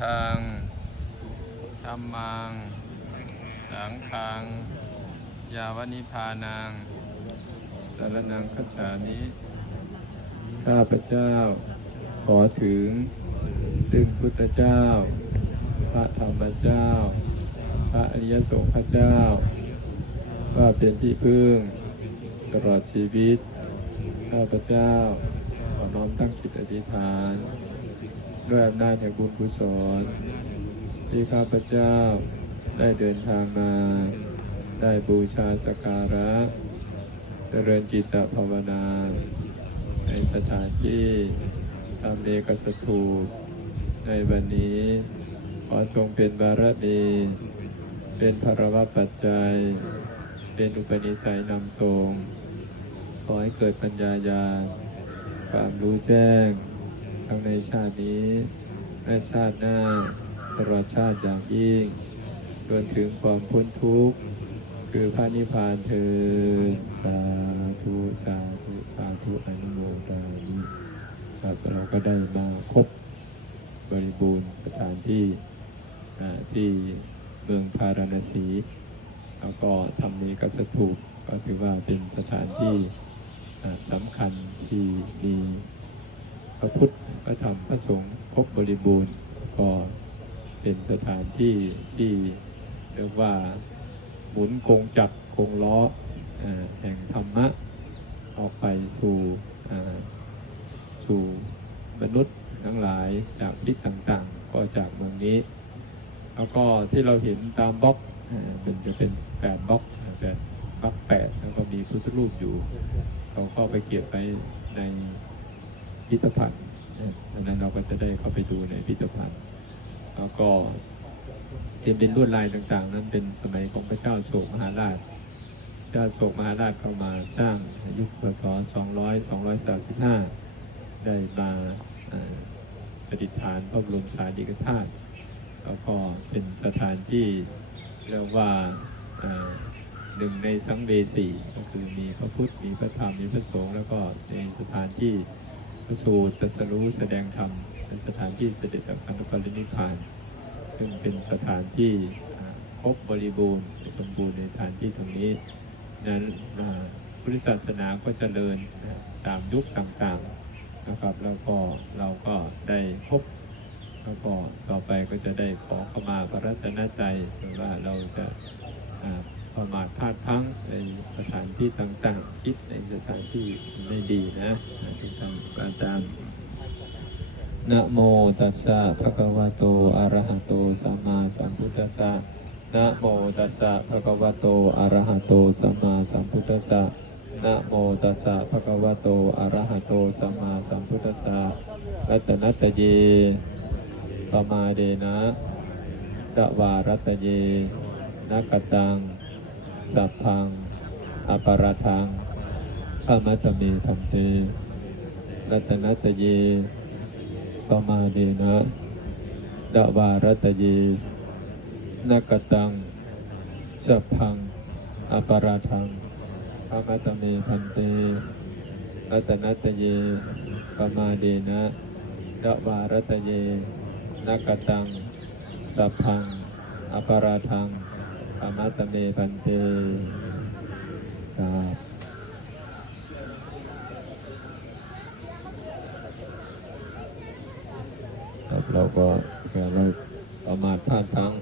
ธังธัมมัง สังฆัง ยาวนิพานังสารนังคัจามิข้าพเจ้า ขอถึง ซึ่งพุทธเจ้า พระธรรมเจ้า พระอริยสงฆ์พระเจ้า ว่าเป็นที่พึ่ง ตลอดชีวิต ข้าพเจ้า ขอน้อมตั้งจิตอธิษฐาน ด้วยอำนาจแห่งบุญกุศลที่ข้าพเจ้าได้เดินทางมา ได้บูชาสการะ เจริญจิตภาวนา ในสถานที่ตามเอกสถูปในวันนี้ ขอจงเป็นบารมี เป็นภารวะปัจจัย เป็นอุปนิสัยนำทรงขอให้เกิดปัญญาญาณความรู้แจ้ง ทั้งในชาตินี้และชาติหน้าตลอดชาติอย่างยิ่งจนถึงความพ้นทุกข์ คือพระนิพพานเถิดสาธุสาธุสาธุอนุโมทามิครับเราก็ได้มาครบบริบูรณ์สถานที่ที่เมืองพาราณสีแล้วก็ทำนี้กัสถูกก็ถือว่าเป็นสถานที่สำคัญที่มี ระพุทธพระธรรมพระสงฆ์ครบบริบูรณ์ก็เป็นสถานที่ที่เรียกว่าหมุนกงจักรกงล้ออแห่งธรรมะออกไปสู่สู่มนุษย์ทั้งหลายจากทิศต่างๆ ก็จากเมืองนี้ แล้วก็ที่เราเห็นตามบล็อกอ่าเป็นจะเป็นแปดบล็อกแปดบล็อกแปดแล้วก็มีพุทธรูปอยู่ เราเข้าไปเก็บไว้ใน พิพิธภัณฑ์ดังนั้นเราก็จะได้เข้าไปดูในพิพิธภัณฑ์ แล้วก็ที่เป็นลวดลายต่างๆ นั้นเป็นสมัยของพระเจ้าโศกมหาราชเจ้าโศกมหาราชเข้ามาสร้างยุคพศ 200 235 ได้มาประดิษฐานพระบรมสารีริกธาตุแล้วก็เป็นสถานที่เรียกว่าหนึ่งในสังเวสีก็คือมีพระพุทธมีพระธรรมมีพระสงฆ์แล้วก็ในสถานที่ พระสูตรตรัสรู้แสดงธรรมเป็นสถานที่เสด็จดับขันธปรินิพพาน ซึ่งเป็นสถานที่ครบบริบูรณ์สมบูรณ์ในสถานที่ตรงนี้ นั้นพุทธศาสนาก็เจริญตามยุคต่างๆนะครับแล้วก็เราก็ได้พบแล้วก็ต่อไปก็จะได้ขอเข้ามาพระรัตนตรัยว่าเราจะ ประมาทพลาดพังในสถานที่ต่างๆ คิดในสถานที่ไม่ดีนะทุกท่านอาจารย์นะโมตัสสะภะคะวะโตอะระหะโตสัมมาสัมพุทธัสสะนะโมตัสสะภะคะวะโตอะระหะโตสัมมาสัมพุทธัสสะนะโมตัสสะภะคะวะโตอะระหะโตสัมมาสัมพุทธัสสะรัตนัตเยปมาเดนะตะวารัตเยนะกตัง สัพพังอปาราทังอมัตตเมธัมเตรัตนัตเยปมาเดนะดาวารัตเยนกตังสัพพังอปาราทังอมัตตเมพันเตรัตนัตเยปมาเดนะดาวารัตเยนกตังสัพพังอปาราทัง อมัตเมปันเตครับครับเราก็เราประมาทพลาดพลั้ง